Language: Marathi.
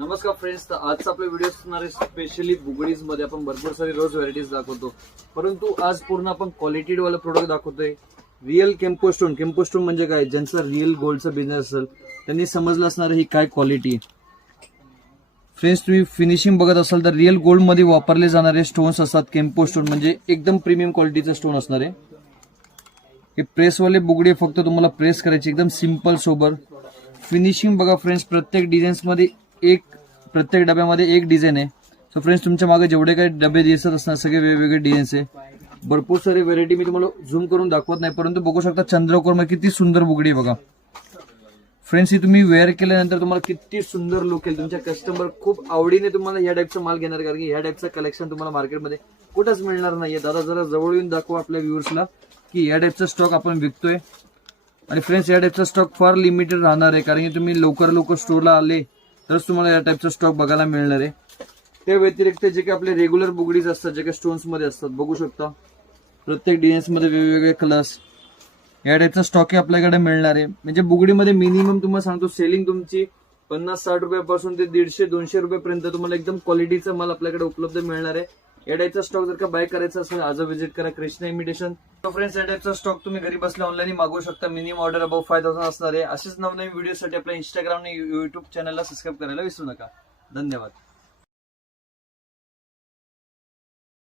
नमस्कार फ्रेंड्स, तर आजचा आपला व्हिडिओ असणार आहे स्पेशली बुगडीज मध्ये. आपण भरपूर सारी रोज व्हरायटीज दाखवतो, परंतु आज पूर्ण आपण क्वालिटीड वाला प्रोडक्ट दाखवतोय. रिअल केम्पोस्टोन. केम्पोस्टोन म्हणजे काय? ज्यांचा रिअल गोल्डचा बिझनेस असेल त्यांनी समजलं असणार ही काय क्वालिटी. फ्रेंड्स, तुम्ही फिनिशिंग बघत असाल तर रिअल गोल्ड मध्ये वापरले जाणारे स्टोन्स असतात. केम्पोस्टोन म्हणजे एकदम प्रीमियम क्वालिटीचा स्टोन असणार आहे. हे प्रेसवाले बुगडी फक्त तुम्हाला प्रेस करायची, एकदम सिंपल सोबर. फिनिशिंग बघा फ्रेंड्स, प्रत्येक डिझाईन्स मध्ये प्रत्येक डब्यामध्ये एक डिझाईन आहे. सो फ्रेंड्स, तुमच्या मागे जेवढे काही डबे दिसत असणार सगळे वेगवेगळे डिझाईन्स आहे. भरपूर सारी व्हेरायटी मी तुम्हाला झूम करून दाखवत नाही, परंतु बघू शकता चंद्रकोर मध्ये किती सुंदर बुगडी बघा. फ्रेंड्स, ही तुम्ही वेअर केल्यानंतर तुम्हाला किती सुंदर लुक येईल. तुमच्या कस्टमर खूप आवडीने तुम्हाला या टाईपचा माल घेणार, कारण की या टाईपचं कलेक्शन तुम्हाला मार्केटमध्ये कुठंच मिळणार नाहीये. दादा जरा जवळ येऊन दाखवा आपल्या व्ह्युअर्सला की या टाईपचा स्टॉक आपण विकतोय. आणि फ्रेंड्स, या टाईपचा स्टॉक फार लिमिटेड राहणार आहे, कारण की तुम्ही लवकर स्टोरला आले तरच तुम्हाला या टाईपचा स्टॉक बघायला मिळणार आहे. त्या व्यतिरिक्त जे काही आपले रेग्युलर बुगडीज असतात, जे काही स्टोन्स मध्ये असतात, बघू शकता प्रत्येक डिझाईन्स मध्ये वेगवेगळे कलर्स, या टाईपचा स्टॉक आपल्याकडे मिळणार आहे. म्हणजे बुगडीमध्ये मिनिमम तुम्हाला सांगतो सेलिंग तुमची 50-60 रुपयापासून ते 150-200 रुपयापर्यंत तुम्हाला एकदम क्वालिटीचा माल आपल्याकडे उपलब्ध मिळणार आहे. या टाईपचा स्टॉक जर का बाय करायचा असेल आज व्हिजिट करा कृष्णा इमिटेशन. तो फ्रेंड्स, या टाईपचा स्टॉक तुम्ही घरी बसल्या ऑनलाईन मागवू शकता. मिनिमम ऑर्डर अबाव 5000 असणार आहे. असेच नवनवीन व्हिडिओसाठी आपल्या इंस्टाग्राम आणि युट्यूब चॅनलला सबस्क्राईब करायला विसरू नका. धन्यवाद.